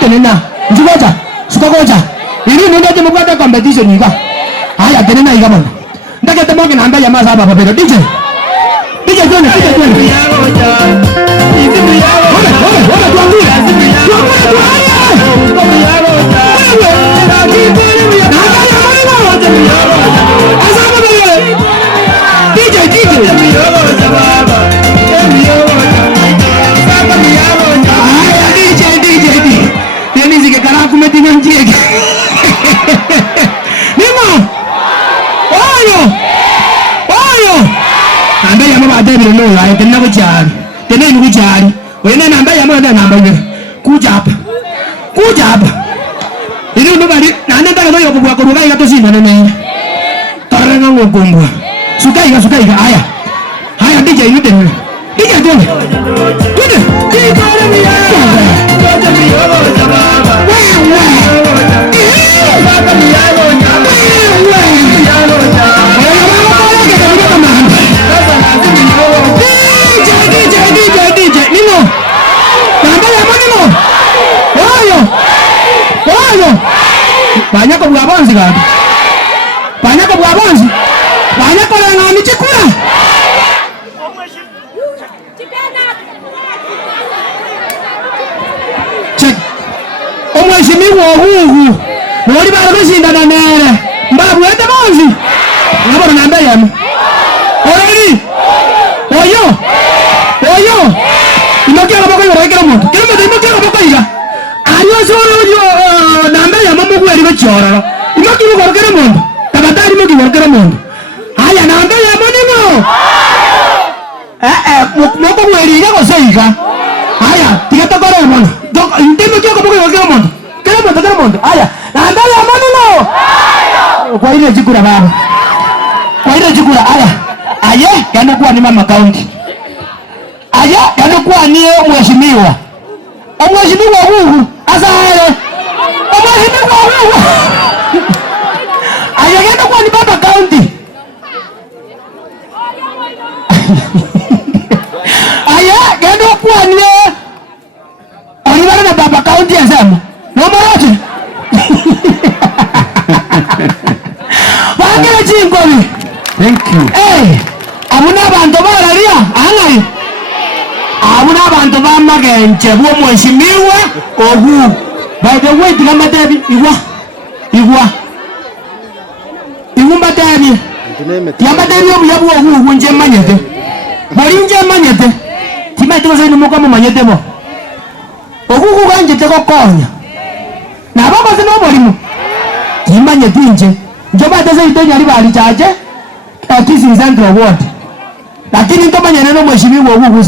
Tenena, njugoja, sukagoja. Ili nenda je mkwata competition ika. Haya tenena ika bwana. Ndake temoke na amba jamaa saba papero. DJ twende. Ambaye ya mama adabi leo la tena kujali. Tena ni kujali. Wewe na ambaye ya mama na ambaye kuja hapa. Ili ndo bali na nenda kwa hiyo kwa kuruka ikato sina nene. Taranga ngogombwa. Sukai haya. Haya DJ ni tena. DJ twende. Banyak kau buat sih kan? Banyak kau buat sih? Banyak kau yang ngani cekula. Cek. Mheshimiwa huyu. Mwali bado kushinda na nere. Mbabu ende bonzi. Ngabo na mbele yamu. Oreri. Oyo. Inokia bako yoro kero moto. Kero moto inokia bako iga. Ayo soro yo na mbele yamu mugwe ri bachora. Inokia bako kero moto. Tabatari mugi bako kero moto. Haya na mbele yamu nimo. Moko mweli iga kosaiga. Haya, tigata kore moto. Ndemo kyo bako yoro kero moto. Kero moto. Haya. Na mbele yamu nimo. Kwa ile jikura baba. Aya yanakuwa ni mama kaunti. Aya yanakuwa ni mheshimiwa. Mheshimiwa huyu asale. Mheshimiwa huyu. Aya yanakuwa ni baba kaunti. Aya yanakuwa ni na baba kaunti asema. Naomba wote. Wakati jingoni. Thank you. Abuna abantu bararia angai. Abuna abantu bamagenje bo mheshimiwa ogu. By the way, tigama debi igwa. Igumba debi. Yamba debi obu yabu ogu nje manyete. Bori nje manyete. Tima tuzo ni muko mu manyete mo. Ogu ku ganje te ko konya. Na baba se no bori mu. Imanyete nje. Njoba teze itonya ali bali chaje. This is Central Ward. Lakini kama nyaneno mheshimiwa huyu